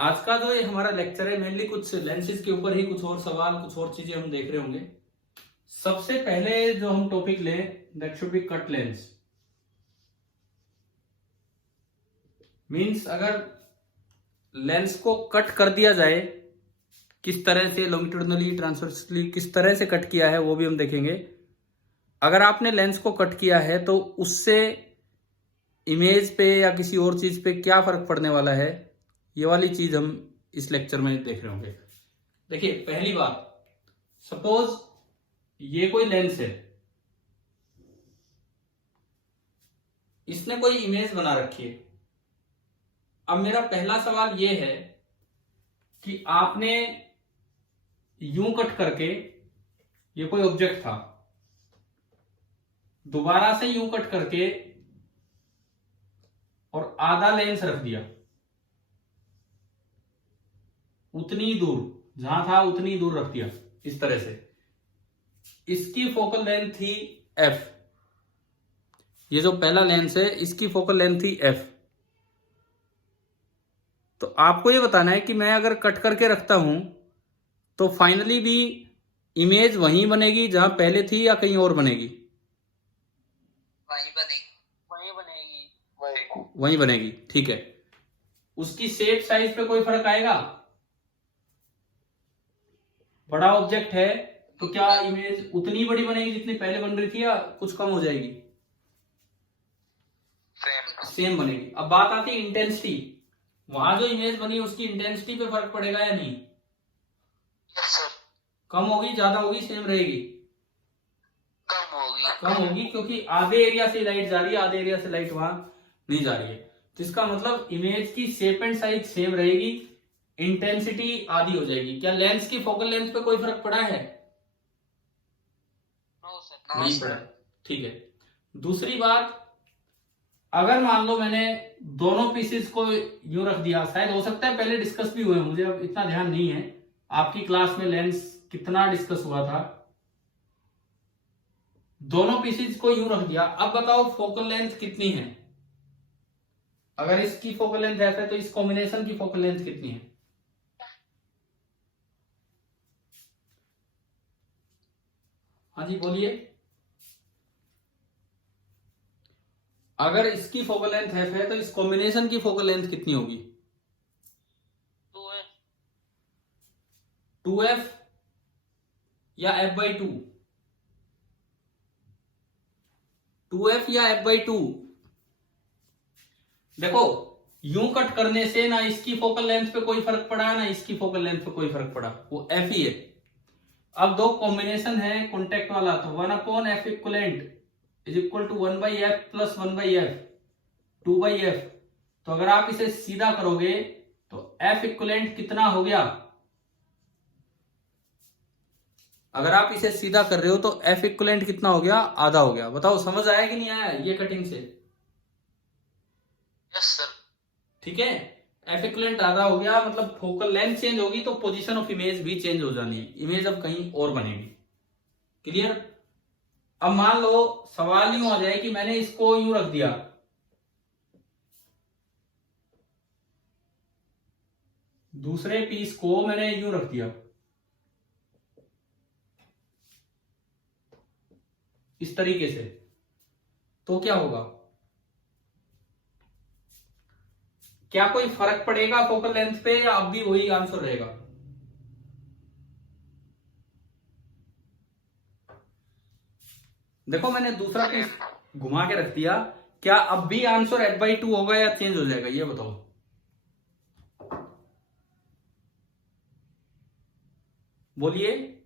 आज का जो ये हमारा लेक्चर है मेनली कुछ लेंसेज के ऊपर ही, कुछ और सवाल, कुछ और चीजें हम देख रहे होंगे। सबसे पहले जो हम टॉपिक लें that should be cut lens. Means अगर लेंस को कट कर दिया जाए, किस तरह से लॉन्गिट्यूडिनली ट्रांसवर्सली किस तरह से कट किया है वो भी हम देखेंगे। अगर आपने लेंस को कट किया है तो उससे इमेज पे या किसी और चीज पे क्या फर्क पड़ने वाला है, ये वाली चीज हम इस लेक्चर में देख रहे होंगे। देखिए पहली बात, सपोज ये कोई लेंस है, इसने कोई इमेज बना रखी है। अब मेरा पहला सवाल ये है कि आपने यूं कट करके, ये कोई ऑब्जेक्ट था, दोबारा से यूं कट करके और आधा लेंस रख दिया, उतनी दूर जहां था उतनी दूर रख दिया इस तरह से। इसकी फोकल लेंथ थी एफ। ये जो पहला लेंस है इसकी फोकल लेंथ थी एफ। तो आपको ये बताना है कि मैं अगर कट करके रखता हूं तो फाइनली भी इमेज वहीं बनेगी जहां पहले थी या कहीं और बनेगी? वहीं बनेगी। वहीं बनेगी, ठीक है। उसकी शेप साइज पे कोई फर्क आएगा? बड़ा ऑब्जेक्ट है तो क्या इमेज उतनी बड़ी बनेगी जितनी पहले बन रही थी, या कुछ कम हो जाएगी? सेम बनेगी। अब बात आती है इंटेंसिटी। वहां जो इमेज बनी उसकी इंटेंसिटी पे फर्क पड़ेगा या नहीं? कम होगी, ज्यादा होगी, सेम रहेगी? कम होगी, क्योंकि आधे एरिया से लाइट जा रही है, आधे एरिया से लाइट वहां नहीं जा रही है। तो इसका मतलब इमेज की शेप एंड साइज सेम रहेगी, इंटेंसिटी आधी हो जाएगी। क्या लेंस की फोकल लेंथ पे कोई फर्क पड़ा है? नहीं पड़ा, ठीक है। दूसरी बात, अगर मान लो मैंने दोनों पीसेस को यूं रख दिया, शायद हो सकता है पहले डिस्कस भी हुए, मुझे अब इतना ध्यान नहीं है आपकी क्लास में लेंस कितना डिस्कस हुआ था। दोनों पीसेस को यूं रख दिया, अब बताओ फोकल लेंथ कितनी है? अगर इसकी फोकल लेंथ ऐसा है तो इस कॉम्बिनेशन की फोकल लेंथ कितनी है? हाँ जी बोलिए। अगर इसकी फोकल लेंथ एफ है तो इस कॉम्बिनेशन की फोकल लेंथ कितनी होगी? 2f या f/2? 2f या f/2? देखो यूं कट करने से ना इसकी फोकल लेंथ पे कोई फर्क पड़ा ना इसकी फोकल लेंथ पे कोई फर्क पड़ा, वो f ही है। अब दो कॉम्बिनेशन है कॉन्टेक्ट वाला, तो 1/f equivalent is equal to 1/f plus 1/f 2/f। तो अगर आप इसे सीधा करोगे तो f इक्वलेंट कितना हो गया? अगर आप इसे सीधा कर रहे हो तो f इक्वलेंट कितना हो गया? आधा हो गया। बताओ समझ आया कि नहीं आया ये कटिंग से? Yes sir. ठीक है, एफ इक्वलेंट आधा हो गया, मतलब फोकल लेंथ चेंज होगी तो पोजीशन ऑफ इमेज भी चेंज हो जानी है, इमेज अब कहीं और बनेगी। क्लियर? अब मान लो सवाल यूं आ जाए कि मैंने इसको यूं रख दिया, दूसरे पीस को मैंने यूं रख दिया इस तरीके से, तो क्या होगा? क्या कोई फर्क पड़ेगा फोकल लेंथ पे या अब भी वही आंसर रहेगा? देखो मैंने दूसरा पीस घुमा के रख दिया, क्या अब भी आंसर f/2 होगा या चेंज हो जाएगा, ये बताओ। बोलिए।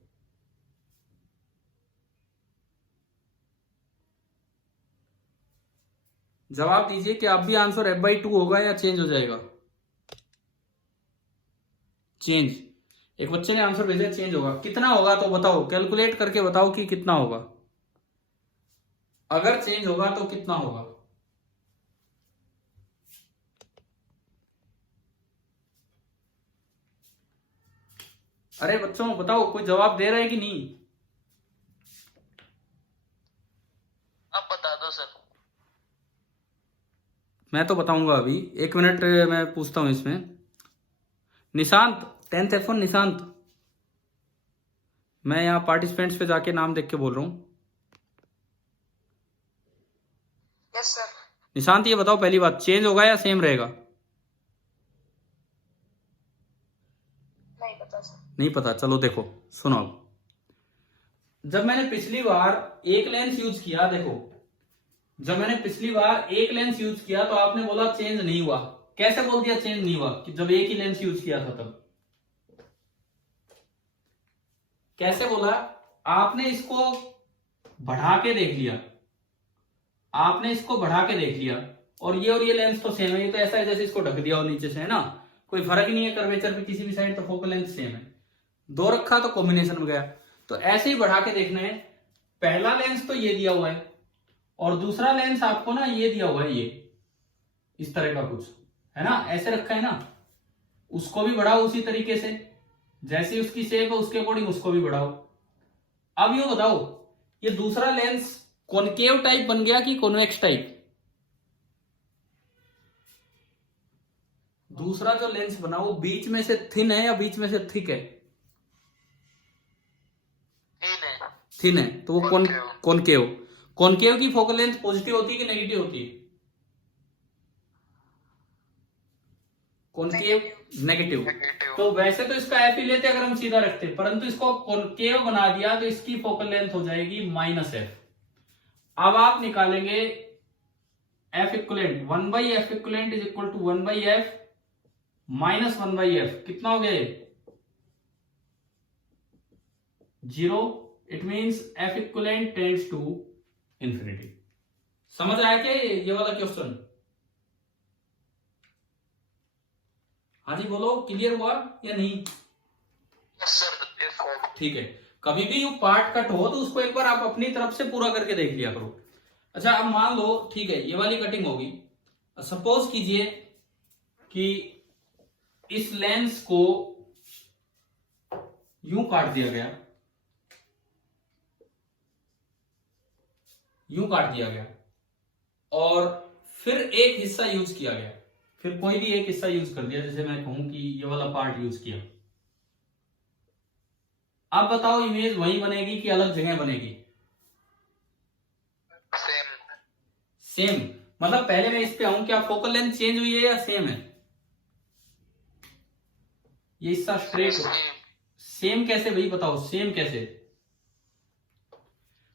जवाब दीजिए कि अब भी आंसर f/2 होगा या चेंज हो जाएगा? चेंज। एक बच्चे ने आंसर भेजा चेंज होगा। कितना होगा तो बताओ, कैलकुलेट करके बताओ कि कितना होगा। अगर चेंज होगा तो कितना होगा? अरे बच्चों बताओ, कोई जवाब दे रहा है कि नहीं? अब बता दो सर। मैं तो बताऊंगा अभी, 1 मिनट मैं पूछता हूं इसमें। निशांत 10th F1 निशांत, मैं यहाँ पार्टिसिपेंट्स पे जाके नाम देख के बोल रहा हूँ। Yes sir. निशांत ये बताओ, पहली बात, चेंज होगा या सेम रहेगा? नहीं पता सर। नहीं पता, चलो देखो सुनो। अब जब मैंने पिछली बार एक लेंस यूज किया, देखो जब मैंने पिछली बार एक लेंस यूज किया तो आपने बोला चेंज नहीं हुआ। कैसे बोल दिया चेंज नहीं हुआ? कि जब एक ही लेंस यूज किया था तब। कैसे बोला? आपने इसको बढ़ा के देख लिया, आपने इसको बढ़ा के देख लिया, और ये लेंस तो सेम है। ये तो ऐसा है जैसे इसको ढक दिया हो नीचे से, है ना, कोई फर्क ही नहीं है कर्वेचर पे किसी भी साइड, तो फोकल लेंथ सेम है। दो रखा तो कॉम्बिनेशन में गया। तो ऐसे ही बढ़ा के देखना है। पहला लेंस तो ये दिया हुआ है और दूसरा लेंस आपको ना ये दिया हुआ है, ये इस तरह का कुछ है ना, ऐसे रखा है ना, उसको भी बढ़ाओ उसी तरीके से, जैसी उसकी शेप है उसके अकॉर्डिंग उसको भी बढ़ाओ। अब ये बताओ, ये दूसरा लेंस कॉनकेव टाइप बन गया कि कॉन्वेक्स टाइप? दूसरा जो लेंस बना वो बीच में से थिन है या बीच में से थिक है? थिन है, तो वो कॉनकेव। कॉनकेव की फोकल लेंथ पॉजिटिव होती है कि नेगेटिव होती है? Concave negative. तो वैसे तो इसका एफ ही लेते अगर हम सीधा रखते, परंतु इसको कॉनकेव बना दिया तो इसकी फोकल लेंथ हो जाएगी -f। अब आप निकालेंगे F equivalent, 1/f equivalent is equal to 1/f minus 1/f। कितना हो गया? 0। It means F equivalent tends to infinity. समझ आया क्या ये वाला क्वेश्चन? हाँ जी बोलो, क्लियर हुआ या नहीं? ठीक है, कभी भी पार्ट कट हो तो उसको एक बार आप अपनी तरफ से पूरा करके देख लिया करो। अच्छा अब मान लो, ठीक है, ये वाली कटिंग होगी। सपोज कीजिए कि इस लेंस को यूं काट दिया गया, यूं काट दिया गया, और फिर एक हिस्सा यूज किया गया, फिर कोई भी एक हिस्सा यूज कर दिया, जैसे मैं कहूं कि ये वाला पार्ट यूज किया। अब बताओ इमेज वही बनेगी कि अलग जगह बनेगी? सेम। मतलब पहले मैं इस पे आऊं, क्या फोकल लेंथ चेंज हुई है या सेम है? ये हिस्सा स्ट्रेट हो, सेम कैसे भाई बताओ, सेम कैसे?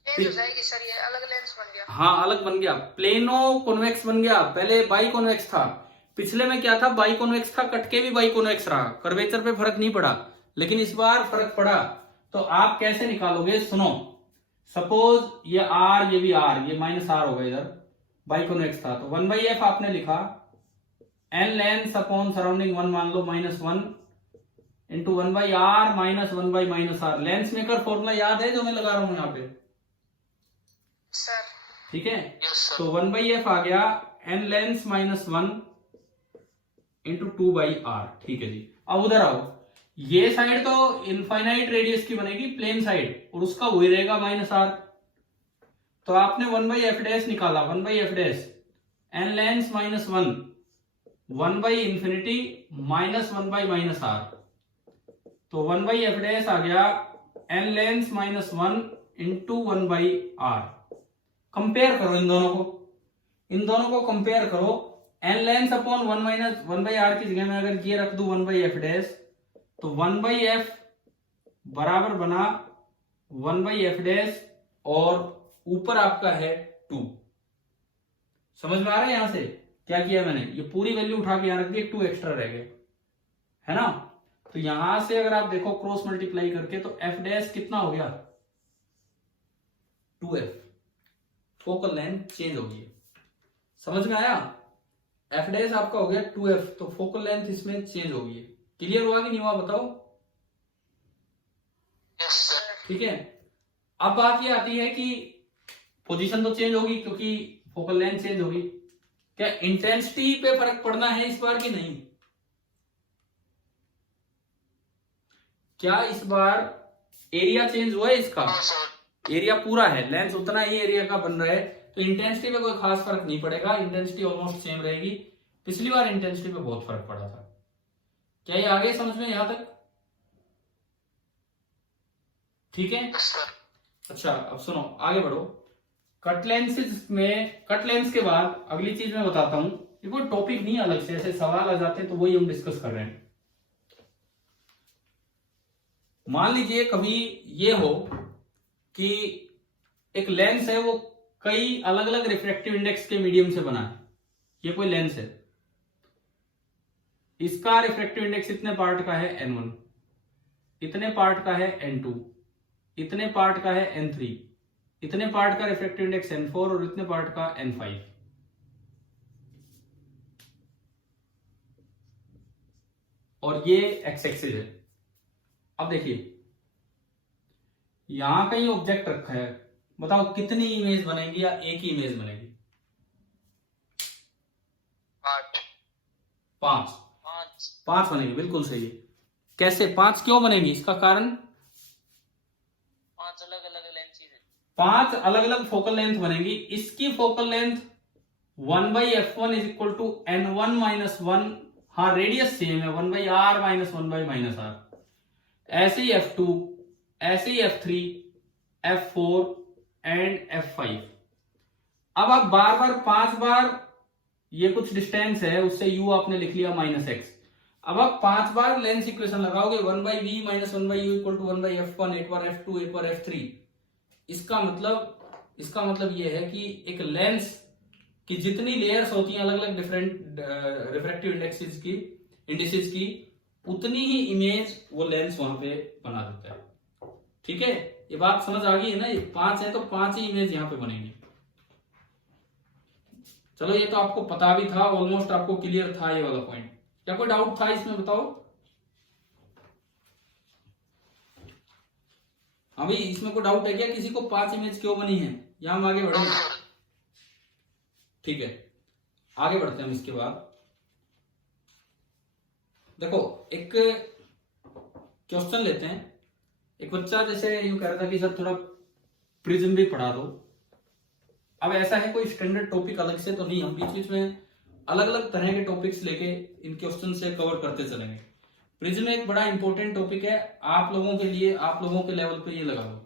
चेंज हो जाएगी सर, ये अलग लेंस बन गया। हाँ अलग बन गया, प्लेनो कॉन्वेक्स बन गया। पहले बाई कॉन्वेक्स था, पिछले में क्या था, बाई कॉन्वेक्स था, कटके भी बाई कॉन्वेक्स रहा, कर्वेचर पे फर्क नहीं पड़ा, लेकिन इस बार फर्क पड़ा। तो आप कैसे निकालोगे? सुनो, सपोज ये आर, ये भी आर, ये -r होगा, इधर बाई कॉन्वेक्स था, तो 1/f आपने लिखा, n लेंस अपॉन सराउंडिंग 1 मान लो, -1 into 1/r minus 1/-r। Lens maker formula याद है जो मैं लगा रहा हूं यहाँ पे? सर ठीक है, तो 1/f आ गया n लेंस -1 इंटू 2/r। ठीक है जी। अब उधर आओ, ये साइड तो इनफाइनाइट रेडियस की बनेगी, प्लेन साइड, और उसका वही रहेगा -r। तो आपने 1/f' निकाला, 1/f' n lens -1 1/∞ minus 1/-r। तो 1/f' आ गया n lens -1 into 1/r। Compare करो इन दोनों को, इन दोनों को कंपेयर करो। n लेंस अपॉन 1/r की जगह में अगर ये रख दूं 1/f', तो 1/f बराबर बना 1/f' और ऊपर आपका है 2। समझ में आ रहा है? यहां से क्या किया मैंने, ये पूरी वैल्यू उठा के यहां रख दी, 2 एक्स्ट्रा रह गए, है ना। तो यहां से अगर आप देखो क्रॉस मल्टीप्लाई करके, तो f' कितना हो गया? 2f। फोकल लेंथ चेंज हो गई, समझ में आया? f' आपका हो गया 2f, तो फोकल लेंथ इसमें चेंज हो गई है। क्लियर हुआ कि नहीं हुआ बताओ? Yes sir. ठीक है, अब बात ये आती है कि पोजीशन तो चेंज होगी क्योंकि फोकल लेंथ चेंज होगी, क्या इंटेंसिटी पे फर्क पड़ना है इस बार कि नहीं? क्या इस बार एरिया चेंज हुआ है इसका? एरिया पूरा है, लेंस उतना ही एरिया का बन रहा है, तो इंटेंसिटी पे कोई खास फर्क नहीं पड़ेगा, इंटेंसिटी ऑलमोस्ट सेम रहेगी। पिछली बार इंटेंसिटी पे बहुत फर्क पड़ा था। क्या ये आगे समझ में यहां तक? ठीक है। Yes sir. अच्छा अब सुनो, आगे बढ़ो। कट लेंसेज में, कट लेंस के बाद अगली चीज मैं बताता हूं। ये कोई टॉपिक नहीं, अलग से ऐसे सवाल आ जाते हैं तो वही हम डिस्कस कर रहे हैं। मान लीजिए कभी ये हो कि एक लेंस है, वो कई अलग अलग रिफ्रैक्टिव इंडेक्स के मीडियम से बना है। ये कोई लेंस है, इसका रिफ्रैक्टिव इंडेक्स इतने पार्ट का है n1, इतने पार्ट का है n2, इतने पार्ट का है n3, इतने पार्ट का रिफ्रैक्टिव इंडेक्स n4 और इतने पार्ट का n5। और ये एक्स एक्सिस है। अब देखिए यहां कहीं ऑब्जेक्ट रखा है, बताओ कितनी इमेज बनेगी या एक ही इमेज बनेगी? 8 5। 5 5 बनेगी, बिल्कुल सही है। कैसे 5 क्यों बनेगी, इसका कारण? 5 अलग अलग लेंसेज है। 5 अलग अलग फोकल लेंथ बनेगी। इसकी focal length 1/f1 is equal to n1 minus 1। हाँ रेडियस सेम है, 1/r माइनस 1/-r। ऐसे ही f2, ऐसे ही f3, f4 एंड f5। अब आप बार बार 5 बार, ये कुछ डिस्टेंस है उससे u आपने लिख लिया -x। अब आप 5 बार लेंस इक्वेशन लगाओगे, 1/v minus 1/u equal to 1/f1, 8 बार f2, 8 बार f3। इसका मतलब ये है कि एक लेंस की जितनी लेयर्स होती हैं अलग अलग डिफरेंट रिफ्रैक्टिव इंडिसेस की, उतनी ही इमेज वो लेंस वहां पे बना देता है। ठीक है, ये बात समझ आ गई है ना? ये 5 है तो 5 ही इमेज यहां पे बनेंगी। चलो ये तो आपको पता भी था, ऑलमोस्ट आपको क्लियर था ये वाला पॉइंट। क्या कोई डाउट था इसमें, बताओ? हाँ भाई, इसमें कोई डाउट है क्या किसी को? 5 इमेज क्यों बनी है? यहां हम आगे बढ़ेंगे। ठीक है, आगे बढ़ते हैं हम इसके बाद। देखो एक क्वेश्चन लेते हैं। एक बच्चा जैसे यूं कह रहा था कि सर थोड़ा प्रिज्म भी पढ़ा दो। अब ऐसा है कोई स्टैंडर्ड टॉपिक अलग से तो नहीं, हम बीच बीच में अलग अलग तरह के टॉपिक्स लेके इन क्वेश्चन से कवर करते चलेंगे। प्रिज्म एक बड़ा इंपॉर्टेंट टॉपिक है आप लोगों के लिए, आप लोगों के लेवल पे ये लगा लो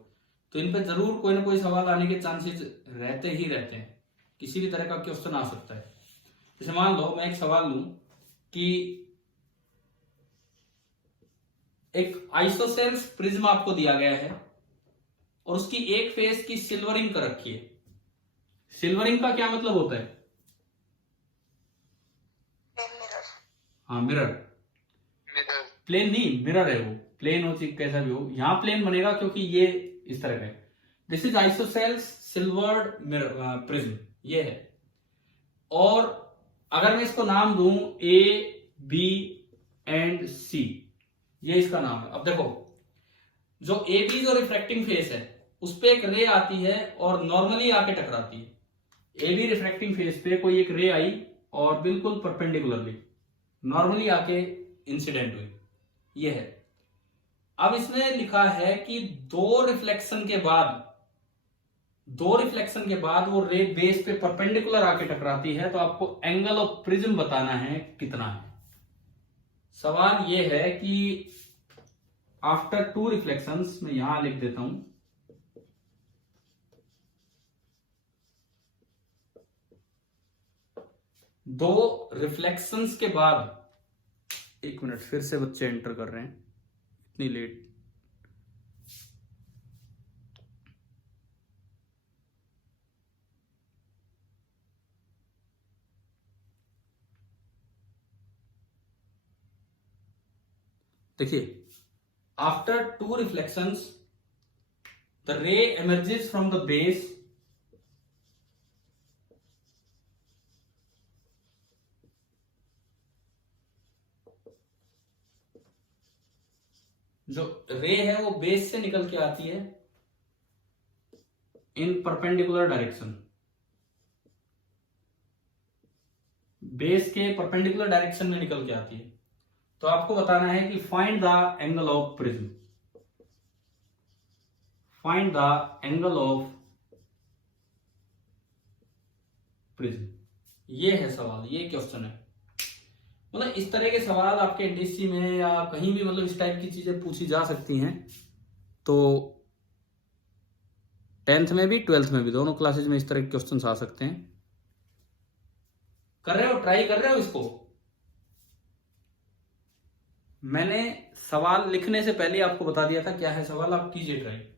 तो इन पे जरूर कोई ना कोई सवाल आने के चांसेस रहते ही रहते हैं। किसी भी तरह का क्वेश्चन आ सकता है। जैसे मान लो मैं एक सवाल लूं कि एक आइसोसेल्स प्रिज्म आपको दिया गया है और उसकी एक फेस की सिल्वरिंग कर रखी है। सिल्वरिंग का क्या मतलब होता है? मिरर। हाँ मिरर। मिरर प्लेन नहीं, मिरर है वो। प्लेन हो चाहे कैसा भी हो, यहां प्लेन बनेगा क्योंकि ये इस तरह का है। This is isosceles silvered mirror prism, ये है। और अगर मैं इसको नाम दूं ए बी एंड सी, ये इसका नाम है। अब देखो जो ए बी जो रिफ्रैक्टिंग फेस है उस पे एक रे आती है और नॉर्मली आके टकराती है। ए बी रिफ्रैक्टिंग फेस पे कोई एक रे आई और बिल्कुल परपेंडिकुलरली नॉर्मली आके इंसिडेंट हुई, ये है। अब इसमें लिखा है कि दो रिफ्लेक्शन के बाद वो रे बेस पे परपेंडिकुलर आके टकराती है, तो आपको एंगल ऑफ प्रिज्म बताना है कितना है। सवाल ये है कि आफ्टर 2 रिफ्लेक्शंस, मैं यहां लिख देता हूं, दो रिफ्लेक्शंस के बाद, 1 मिनट फिर से बच्चे एंटर कर रहे हैं, इतनी लेट। देखिए आफ्टर 2 रिफ्लेक्शंस द रे emerges from the base जो रे है वो बेस से निकल के आती है इन परपेंडिकुलर डायरेक्शन। बेस के परपेंडिकुलर डायरेक्शन में निकल के आती है। तो आपको बताना है कि find the angle of prism. Find the angle of prism, ये है सवाल, ये क्वेश्चन है। मतलब इस तरह के सवाल आपके एनटीसी में या कहीं भी मतलब इस टाइप की चीजें पूछी जा सकती हैं। तो 10th में भी 12th में भी दोनों क्लासेज में इस तरह के क्वेश्चन आ सकते हैं। कर रहे हो, ट्राई कर रहे हो इसको? मैंने सवाल लिखने से पहले आपको बता दिया था क्या है सवाल, आप कीजिए ट्राई।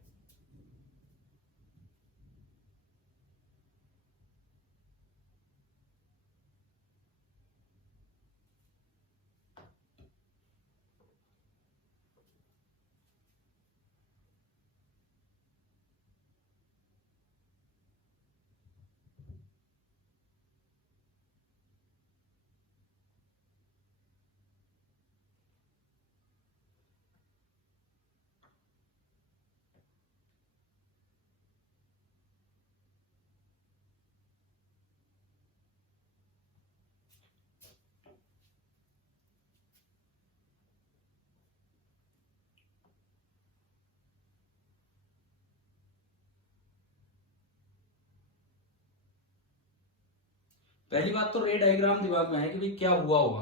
पहली बात तो रे डायग्राम दिमाग में है कि भाई क्या हुआ होगा,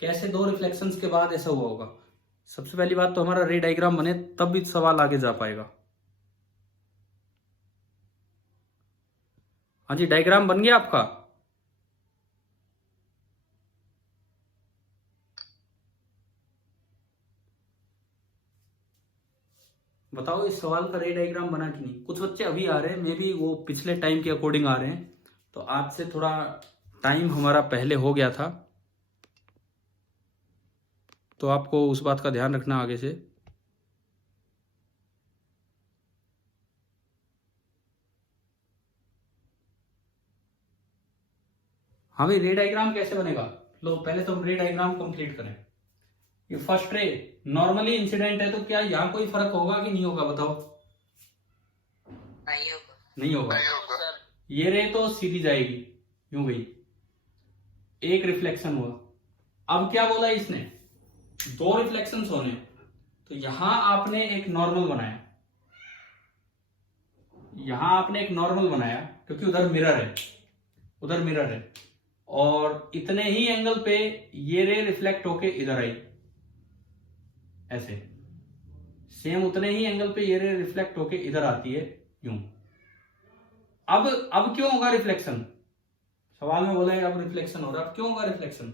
कैसे दो रिफ्लेक्शंस के बाद ऐसा हुआ होगा। सबसे पहली बात तो हमारा रे डायग्राम बने तब भी सवाल आगे जा पाएगा। हाँ जी, डायग्राम बन गया आपका? बताओ इस सवाल का रे डायग्राम बना कि नहीं। कुछ बच्चे अभी आ रहे हैं, मे बी वो पिछले टाइम के अकॉर्डिंग आ रहे हैं, तो आज से थोड़ा टाइम हमारा पहले हो गया था, तो आपको उस बात का ध्यान रखना आगे से। हाँ भाई, रे डायग्राम कैसे बनेगा? लो पहले तो हम रे डायग्राम कंप्लीट करें। ये फर्स्ट रे नॉर्मली इंसिडेंट है, तो क्या यहाँ कोई फर्क होगा कि नहीं होगा बताओ? नहीं होगा। नहीं होगा। नहीं होगा सर। ये रे तो सीधी जाएगी यूं गई, एक रिफ्लेक्शन हुआ। अब क्या बोला इसने, दो रिफ्लेक्शंस होने, तो यहां आपने एक नॉर्मल बनाया, यहां आपने एक नॉर्मल बनाया क्योंकि उधर मिरर है, उधर मिरर है, और इतने ही एंगल पे ये रे रिफ्लेक्ट होके इधर आई, ऐसे सेम उतने ही एंगल पे ये रे रिफ्लेक्ट होके इधर आती है यूं। अब क्यों होगा रिफ्लेक्शन? सवाल में बोला है अब रिफ्लेक्शन हो रहा है, अब क्यों होगा रिफ्लेक्शन?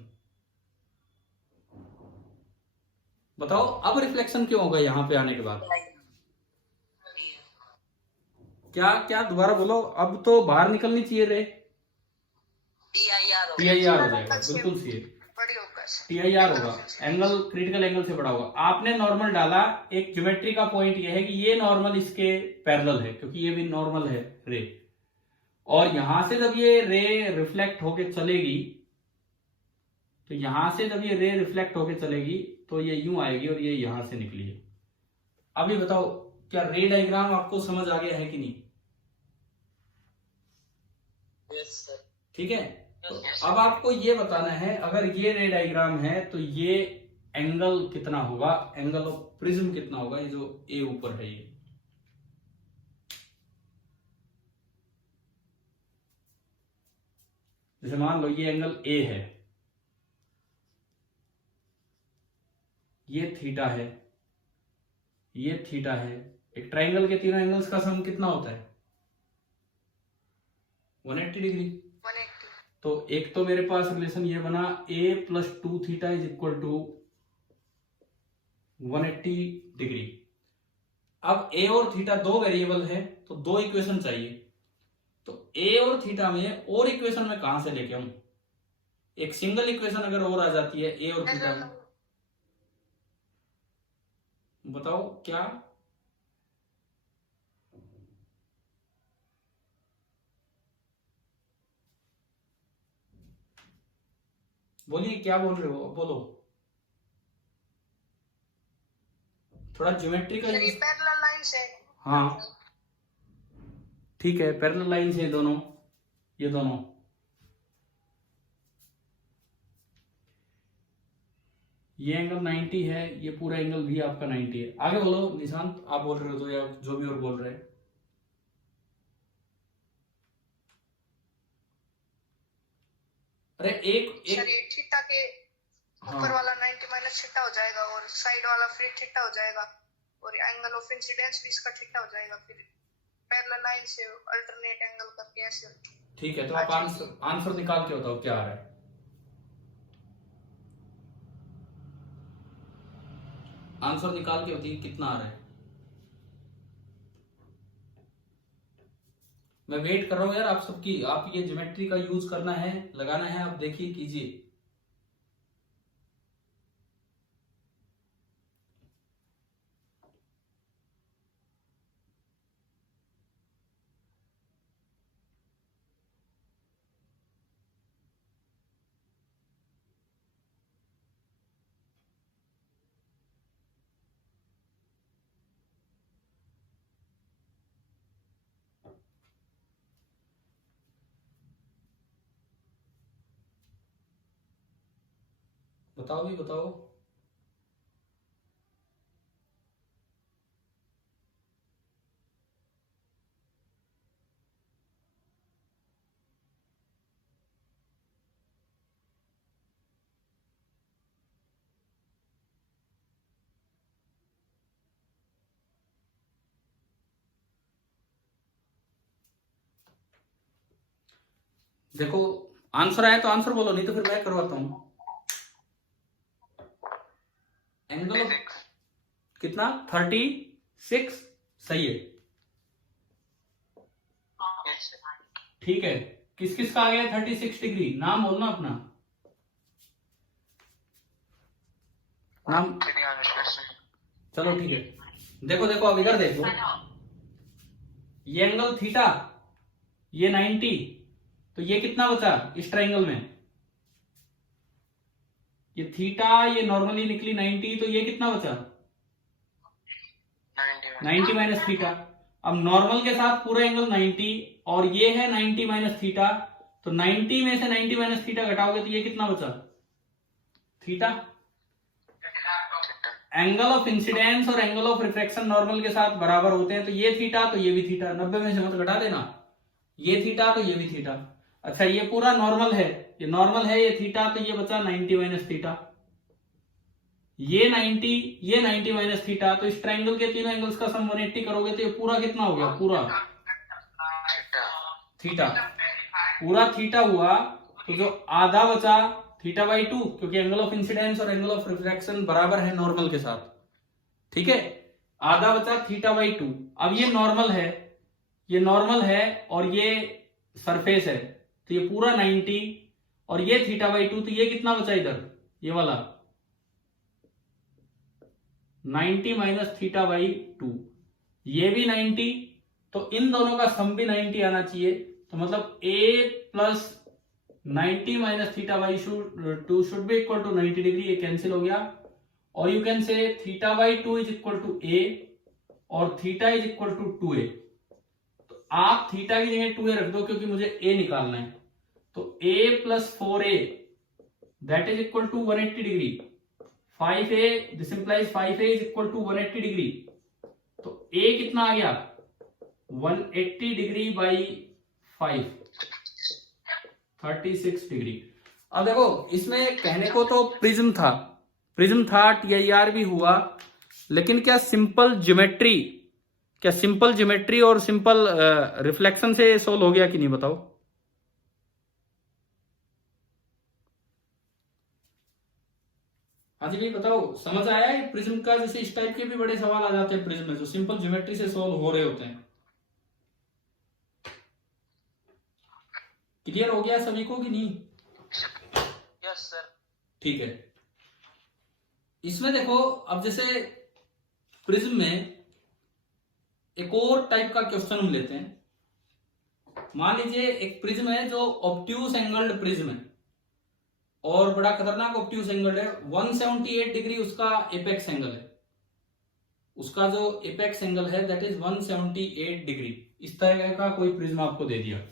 बताओ अब रिफ्लेक्शन क्यों होगा यहां पे आने के बाद? क्या क्या दोबारा बोलो। अब तो बाहर निकलनी चाहिए रे, टीआईआर हो जाएगा, बिल्कुल सही है, टीआईआर होगा, एंगल क्रिटिकल एंगल से बड़ा होगा। आपने नॉर्मल डाला, एक ज्योमेट्री का पॉइंट ये है कि ये नॉर्मल इसके पैरेलल है क्योंकि ये भी नॉर्मल है रे, और यहां से जब ये रे रिफ्लेक्ट होके चलेगी, तो यहां से जब ये रे रिफ्लेक्ट होके चलेगी तो ये यूं आएगी और ये यहां से निकली है। अभी बताओ क्या रे डायग्राम आपको समझ आ गया है कि नहीं? Yes sir. ठीक है, तो अब आपको ये बताना है अगर ये रे डायग्राम है तो ये एंगल कितना होगा, एंगल ऑफ प्रिज्म कितना होगा, ये जो ए ऊपर है ये। जैसे मान लो ये एंगल ए है, ये थीटा है, ये थीटा है। एक ट्राइंगल के तीनों एंगल्स का सम कितना होता है? 180 डिग्री। तो एक तो मेरे पास रिलेशन ये बना a plus 2 theta is equal to 180 degree. अब a और थीटा दो वेरिएबल है तो दो इक्वेशन चाहिए, तो a और थीटा में और इक्वेशन में कहां से लेके आऊं? एक सिंगल इक्वेशन अगर और आ जाती है a और थीटा में, बताओ क्या? बोलिए क्या बोल रहे हो, बोलो थोड़ा ज्योमेट्रिकल। पैरेलल लाइंस है। हाँ ठीक है, पैरेलल लाइंस है दोनों, ये दोनों। ये एंगल 90 है, ये पूरा एंगल भी आपका 90 है। आगे बोलो निशांत, आप बोल रहे हो तो या जो भी और बोल रहे हैं। अरे एक सर एक ये थीटा के हाँ ऊपर वाला 90 माइनस थीटा हो जाएगा और साइड वाला फिर थीटा हो जाएगा और एंगल ऑफ इंसिडेंस भी इसका थीटा हो जाएगा, फिर पैरेलल लाइन से अल्टरनेट एंगल करके ऐसे। ठीक है, तो हाँ आप जी। आंसर निकाल के बताओ क्या आ रहा है। आंसर निकाल के बताइए कितना आ रहा है। मैं वेट कर रहा हूँ यार आप सबकी, आप ये ज्योमेट्री का यूज करना है, लगाना है, आप देखिए कीजिए। बताओ भी बताओ। देखो आंसर आया तो आंसर बोलो, नहीं तो फिर मैं करवाता हूँ। एंगल ऑफ कितना 36 सही है। ठीक है, किस किस का आ गया 36 डिग्री, नाम बोलना अपना नाम। चलो ठीक है, देखो देखो अब इधर देखो, ये एंगल थीटा, ये 90, तो ये कितना बचा इस ट्राइंगल में, ये थीटा, ये नॉर्मली निकली 90, तो ये कितना बचा 90 माइनस थीटा। अब नॉर्मल के साथ पूरा एंगल 90 और ये है 90 माइनस थीटा, तो 90 में से 90 माइनस थीटा घटाओगे तो ये कितना बचा थीटा। एंगल ऑफ इंसिडेंस और एंगल ऑफ रिफ्रैक्शन नॉर्मल के साथ बराबर होते हैं, तो ये थीटा तो ये भी थीटा, 90 में से मत घटा देना, ये थीटा तो ये भी थीटा। अच्छा ये पूरा नॉर्मल है, ये नॉर्मल है, ये थीटा, तो ये बचा 90 माइनस थीटा, ये 90, ये 90 माइनस थीटा, तो इस ट्राइंगल के तीनों एंगल्स का सम 180 करोगे तो ये पूरा कितना हो गया, पूरा थीटा, पूरा थीटा हुआ। तो जो आधा बचा थीटा बाई 2, क्योंकि एंगल ऑफ इंसिडेंस और एंगल ऑफ रिफ्रैक्शन बराबर है नॉर्मल के साथ, ठीक है, आधा बचा थीटा बाई 2। अब ये नॉर्मल है, ये नॉर्मल है और ये सरफेस है, तो ये पूरा 90 और ये थीटा बाई 2, तो ये कितना बचा इधर, ये वाला 90 माइनस थीटा बाई 2, ये भी 90, तो इन दोनों का सम भी 90 आना चाहिए। तो मतलब a plus 90 minus theta by 2 should be equal to 90 degree, ये कैंसिल हो गया, और you can say theta by 2 is equal to a और theta is equal to 2a। तो आप थीटा की जगह 2a रख दो क्योंकि मुझे a निकालना है, तो a plus 4a that is equal to 180 degree, 5a this implies 5a is equal to 180 degree, तो a कितना आ गया 180 डिग्री बाई 5, 36 डिग्री। अब देखो इसमें कहने को तो प्रिज्म था, प्रिज्म था, TIR भी हुआ, लेकिन क्या सिंपल ज्योमेट्री, क्या सिंपल ज्योमेट्री और सिंपल रिफ्लेक्शन से सोल्व हो गया कि नहीं बताओ। हाँ जी भाई बताओ, समझ आया है प्रिज्म का, जैसे इस टाइप के भी बड़े सवाल आ जाते हैं प्रिज्म में जो सिंपल ज्योमेट्री से सोल्व हो रहे होते हैं। क्लियर हो गया सभी को कि नहीं। Yes sir. ठीक है, इसमें देखो अब जैसे प्रिज्म में एक और टाइप का क्वेश्चन हम लेते हैं। मान लीजिए एक प्रिज्म है जो ऑब्ट्यूस एंगल्ड प्रिज्म है और बड़ा खतरनाक ऑब्ट्यूस एंगल है, 178 डिग्री उसका एपेक्स एंगल है, उसका जो एपेक्स एंगल है दैट इज 178 डिग्री। इस तरह का कोई प्रिज्म आपको दे दिया,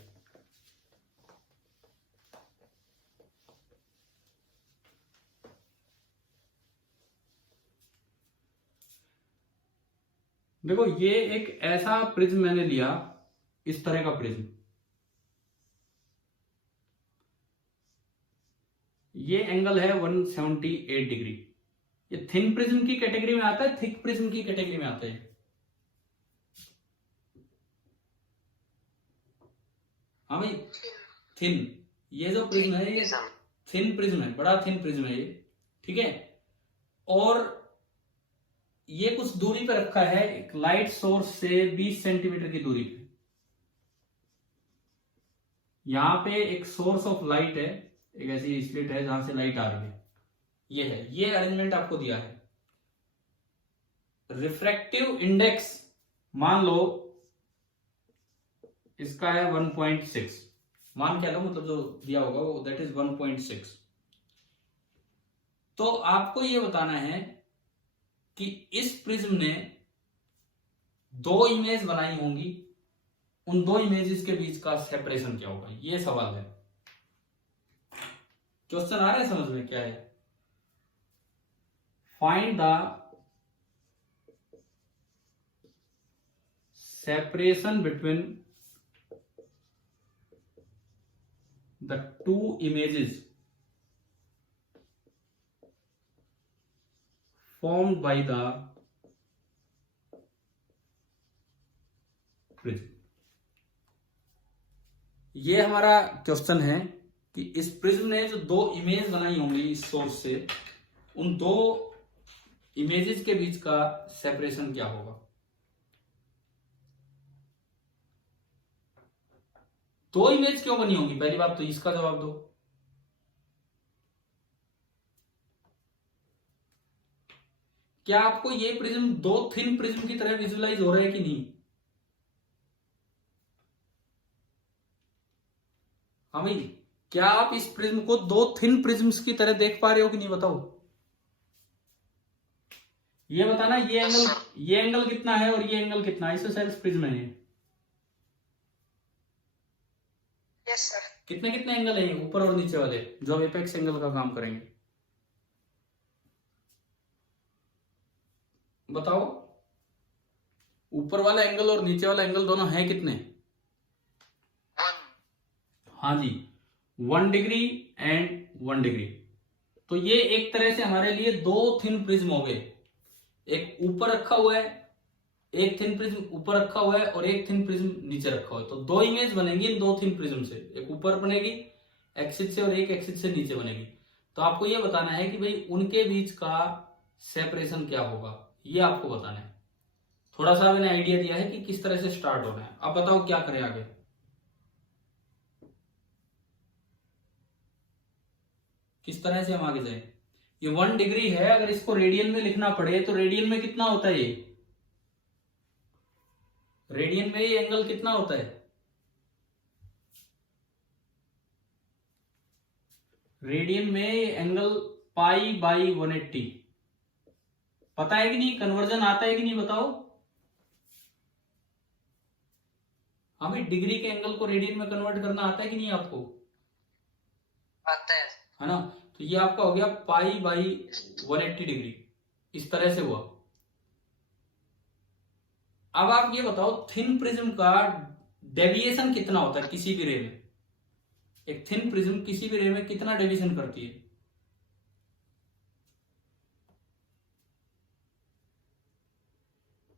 देखो ये एक ऐसा प्रिज्म मैंने लिया, इस तरह का प्रिज्म, ये एंगल है 178 डिग्री। ये थिन प्रिज्म की कैटेगरी में आता है, थिक प्रिज्म की कैटेगरी में आता है? हाँ भाई, थिन। ये जो प्रिज्म है ये थिन प्रिज्म है, बड़ा थिन प्रिज्म है ये, ठीक है। और ये कुछ दूरी पे रखा है, एक लाइट सोर्स से 20 सेंटीमीटर की दूरी पे। यहां पे एक सोर्स ऑफ लाइट है, एक ऐसी स्लिट है जहां से लाइट आ रही है, ये है, ये अरेंजमेंट आपको दिया है। रिफ्रैक्टिव इंडेक्स मान लो इसका है 1.6, मान क्या लो, मतलब जो दिया होगा वो दैट इज 1.6। तो आपको ये बताना है कि इस प्रिज्म ने 2 इमेज बनाई होंगी, उन 2 इमेजेस के बीच का सेपरेशन क्या होगा, ये सवाल है। क्वेश्चन आ रहा है समझ में क्या है? Find the separation between the 2 images formed by the prism। ये हमारा क्वेश्चन है कि इस प्रिज्म ने जो 2 इमेज बनाई होंगी इस सोर्स से, उन 2 इमेजेस के बीच का सेपरेशन क्या होगा। 2 इमेज क्यों बनी होंगी, पहली बात तो इसका जवाब दो। क्या आपको ये प्रिज्म 2 थिन प्रिज्म की तरह विजुअलाइज हो रहा है कि नहीं? हाँ भाई, क्या आप इस प्रिज्म को 2 थिन प्रिज्म्स की तरह देख पा रहे हो कि नहीं, बताओ। ये बताना, ये एंगल कितना है और ये एंगल कितना है, आइसोसेलेस प्रिज्म है। Yes sir. कितने कितने एंगल हैं ऊपर और नीचे वाले, जो एपेक्स एंगल का काम करेंगे, बताओ। ऊपर वाला एंगल और नीचे वाला एंगल दोनों हैं कितने? 1। हाँ जी, 1 डिग्री एंड 1 डिग्री। तो ये एक तरह से हमारे लिए 2 थिन प्रिज्म हो गए। एक ऊपर रखा हुआ है, एक थिन प्रिज्म ऊपर रखा हुआ है और एक थिन प्रिज्म नीचे रखा हुआ है। तो 2 इमेज बनेंगी इन 2 थिन प्रिज्म से, एक ऊपर बनेगी एक्सिस से और एक एक्सिस से नीचे बनेगी। तो आपको ये बताना है कि भाई उनके बीच का सेपरेशन क्या होगा, ये आपको बताना है। थोड़ा सा मैंने आइडिया दिया है कि किस तरह से स्टार्ट होना है। अब बताओ क्या करें आगे। किस तरह से हम आगे जाए। ये 1 डिग्री है, अगर इसको रेडियन में लिखना पड़े तो रेडियन में कितना होता है, ये रेडियन में ये एंगल कितना होता है? रेडियन में एंगल π/180। पता है कि नहीं, कन्वर्जन आता है कि नहीं, बताओ। हाँ भाई, डिग्री के एंगल को रेडियन में कन्वर्ट करना आता है कि नहीं आपको? आता है ना। तो ये आपका हो गया π/180 डिग्री, इस तरह से हुआ। अब आप ये बताओ, थिन प्रिज्म का डेविएशन कितना होता है किसी भी रे में? एक थिन प्रिज्म किसी भी रे में कितना डेविएशन करती है?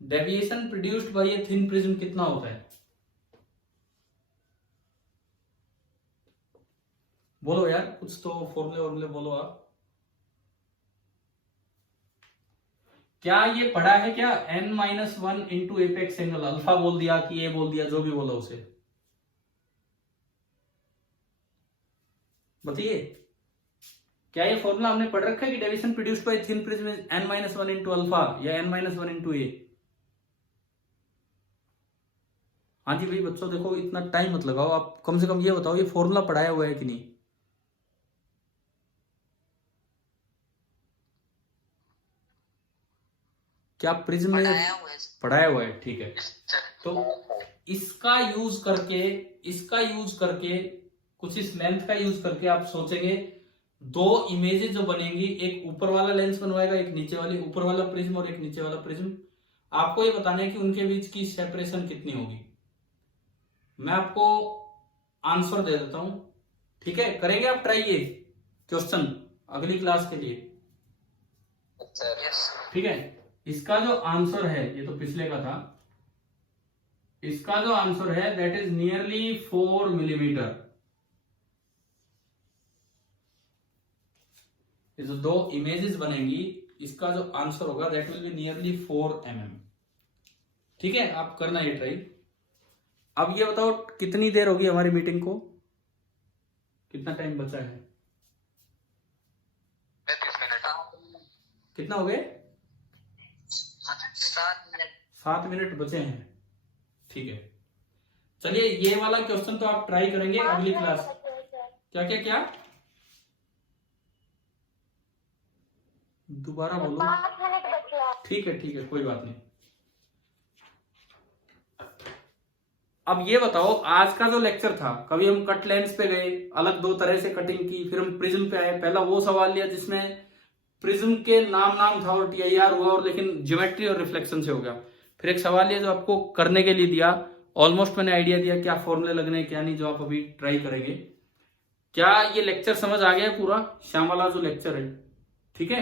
Deviation produced by a thin prism कितना होता है, बोलो यार, कुछ तो फॉर्मूले बोलो आप। क्या ये पढ़ा है क्या? n-1 into apex angle, alpha बोल दिया कि ए बोल दिया, जो भी बोला उसे बताइए। क्या ये फॉर्मूला हमने पढ़ रखा है कि deviation produced by thin prism is n-1 into alpha या n-1 इंटू ए? हाँ जी भाई बच्चों, देखो इतना टाइम मत लगाओ, आप कम से कम ये बताओ ये फॉर्मूला पढ़ाया हुआ है कि नहीं। क्या प्रिज्म में पढ़ाया हुआ है? ठीक है, तो इसका यूज करके कुछ इस लेंथ का यूज करके आप सोचेंगे 2 इमेजेस जो बनेंगी, एक ऊपर वाला लेंस बनवाएगा, एक नीचे वाले, ऊपर वाला प्रिज्म और एक नीचे वाला प्रिज्म। आपको ये बताना है कि उनके बीच की सेपरेशन कितनी होगी। मैं आपको आंसर दे देता हूं, ठीक है, करेंगे आप ट्राई ये। क्वेश्चन अगली क्लास के लिए। अच्छा यस ठीक है, इसका जो आंसर है, ये तो पिछले का था, इसका जो आंसर है दैट इज नियरली 4 मिलीमीटर। ये जो दो इमेजेस बनेंगी, इसका जो आंसर होगा that will be nearly 4 mm। ठीक है, आप करना ये ट्राई। अब ये बताओ कितनी देर होगी हमारी मीटिंग को, कितना टाइम बचा है? 35 मिनट। कितना हो गए? 7 मिनट। 7 मिनट बचे हैं। ठीक है, चलिए ये वाला क्वेश्चन तो आप ट्राई करेंगे अगली क्लास। क्या क्या क्या? दोबारा बोलो। 5 मिनट बचे हैं। ठीक है, कोई बात नहीं। अब ये बताओ, आज का जो लेक्चर था, कभी हम कट लेंस पे गए, अलग दो तरह से कटिंग की, फिर हम प्रिज्म पे आए। पहला वो सवाल लिया जिसमें प्रिज्म के नाम था और TIR हुआ, और लेकिन ज्योमेट्री और रिफ्लेक्शन से हो गया। फिर एक सवाल लिया जो आपको करने के लिए दिया, ऑलमोस्ट मैंने आइडिया दिया क्या फॉर्मूले लगने क्या नहीं, जो आप अभी ट्राई करेंगे। क्या ये लेक्चर समझ आ गया पूरा? श्याम वाला जो लेक्चर है, ठीक है।